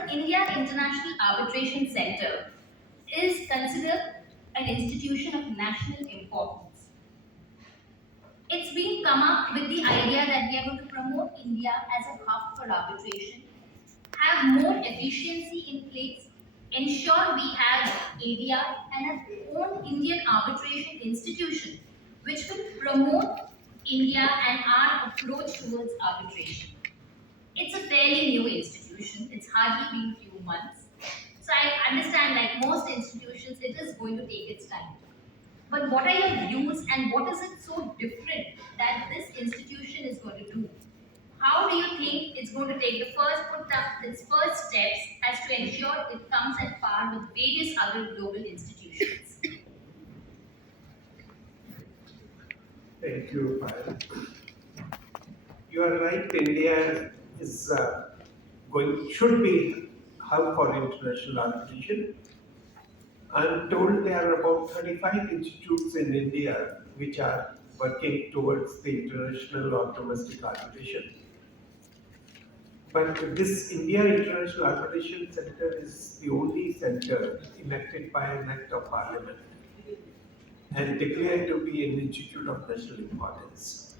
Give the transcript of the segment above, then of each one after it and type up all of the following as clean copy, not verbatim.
the India International Arbitration Centre is considered an institution of national importance. It's been come up with the idea that we are going to promote India as a hub for arbitration, have more efficiency in place, ensure we have ADR and an own Indian arbitration institution which will promote India and our approach towards arbitration. It's a fairly new institution, it's hardly been few months. So I understand, like most institutions, it is going to take its time. But what are your views and what is it so different that this institution is going to do? How do you think it's going to take the its first steps as to ensure it comes at par with various other global institutions? Thank you, Payal. You are right. India is should be hub for international arbitration. I'm told there are about 35 institutes in India which are working towards the international or domestic arbitration. But this India International Arbitration Centre is the only centre elected by an act of parliament and declared to be an institute of national importance.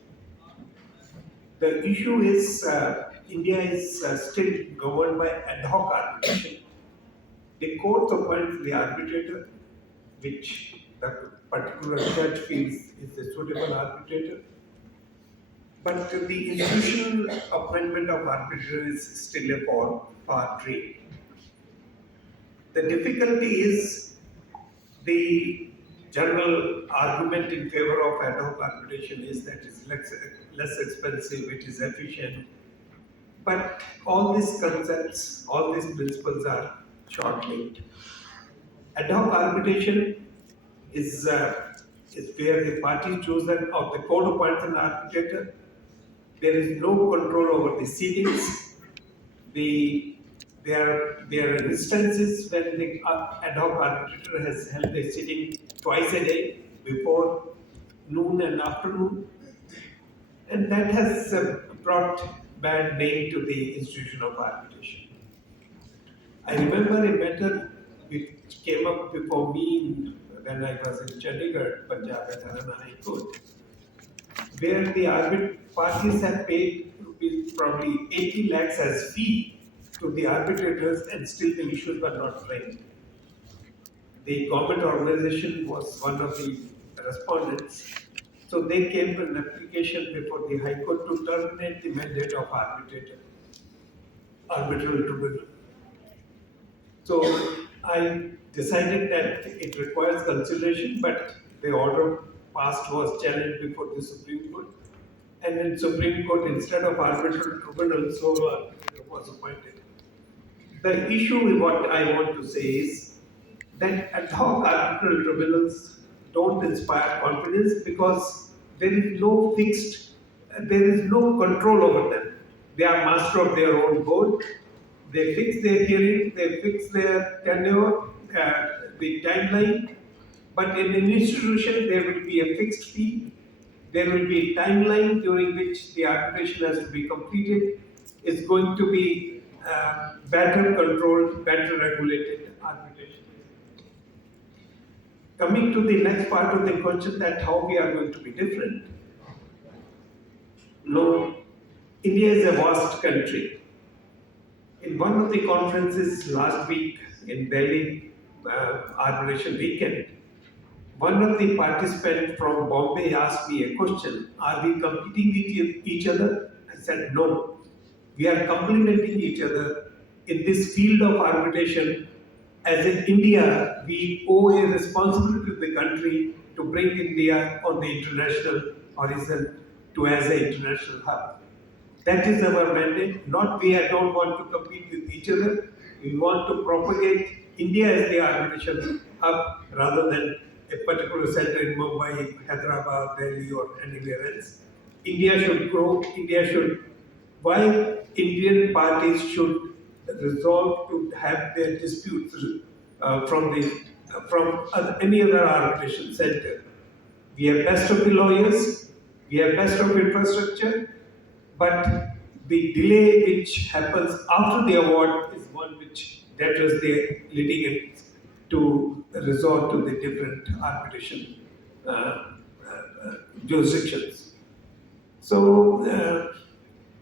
The issue is India is still governed by ad hoc arbitration. The court appoints the arbitrator, which the particular judge feels is a suitable arbitrator. But the institutional appointment of arbiter is still a far dream. The difficulty is the general argument in favor of ad hoc arbitration is that it's less expensive, it is efficient. But all these concepts, all these principles are short-lived. Ad hoc arbitration is where the party chosen or the court appoints an arbitrator. There is no control over the seatings. There are instances when the ad hoc arbitrator has held a sitting twice a day, before noon and afternoon, and that has brought bad name to the institution of arbitration. I remember a matter which came up before me when I was in Chandigarh, Punjab at Haryana High Court, where the parties have paid probably 80 lakhs as fee to the arbitrators and still the issues were not framed. The government organization was one of the respondents. So they came with an application before the High Court to terminate the mandate of arbitral tribunal. So I decided that it requires consideration, but the order passed was challenged before the Supreme Court. And in Supreme Court, instead of arbitral tribunal, sole arbitrator was appointed. The issue, what I want to say is that ad hoc arbitral tribunals don't inspire confidence because there is no control over them. They are master of their own board. They fix their hearing, they fix their tenure, the timeline. But in an institution, there will be a fixed fee. There will be a timeline during which the arbitration has to be completed. It's going to be better controlled, better regulated arbitration. Coming to the next part of the question, that how we are going to be different. No, India is a vast country. In one of the conferences last week in Delhi, arbitration weekend, one of the participants from Bombay asked me a question, are we competing with each other? I said, no. We are complementing each other in this field of arbitration. As in India, we owe a responsibility to the country to bring India on the international horizon as an international hub. That is our mandate. We don't want to compete with each other. We want to propagate India as the arbitration hub rather than a particular center in Mumbai, Hyderabad, Delhi, or anywhere else. India should grow. Why Indian parties should resolve to have their disputes from any other arbitration center. We have best of the lawyers, we have best of infrastructure, but the delay which happens after the award is one which that was the litigants to resort to the different arbitration uh, jurisdictions. So,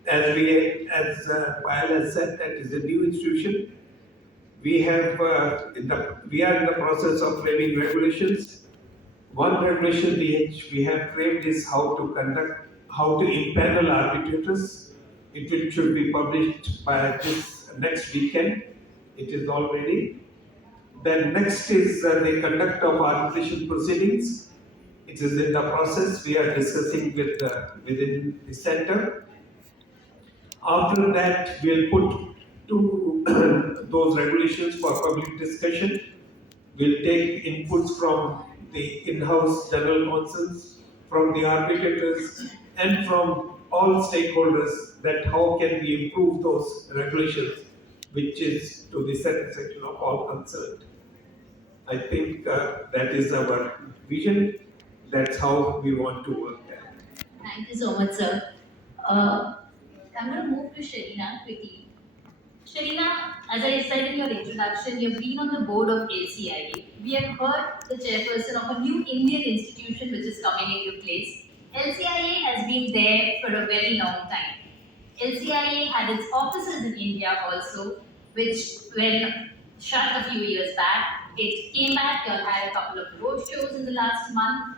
Payal has said, that is a new institution. We are in the process of framing regulations. One regulation which we have framed is how to impanel arbitrators. Should be published by this next weekend. It is all ready. Then next is the conduct of arbitration proceedings. It is in the process. We are discussing within the center. After that, we'll put to those regulations for public discussion. We'll take inputs from the in-house general counsels, from the arbitrators, and from all stakeholders, that how can we improve those regulations, which is to the satisfaction of all concerned. I think that is our vision. That's how we want to work there. Thank you so much, sir. Uh, I'm going to move to Sharina quickly. Sharina, as I said in your introduction, you've been on the board of LCIA. We have heard the chairperson of a new Indian institution which is coming into place. LCIA has been there for a very long time. LCIA had its offices in India also, which when shut a few years back, it came back. You had a couple of road shows in the last month.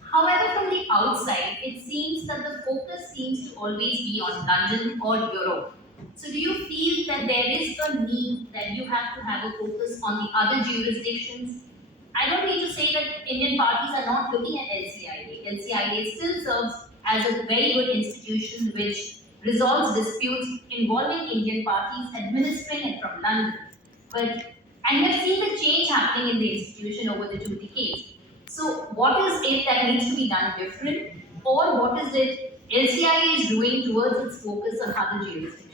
However, from the outside, it seems that the focus seems to always be on London or Europe. So, do you feel that there is a need that you have to have a focus on the other jurisdictions? I don't need to say that Indian parties are not looking at LCIA. LCIA still serves as a very good institution which resolves disputes involving Indian parties, administering it from London. But and we've seen the change happening in the institution over the 2 decades. So, what is it that needs to be done different, or what is it LCIA is doing towards its focus on other jurisdictions?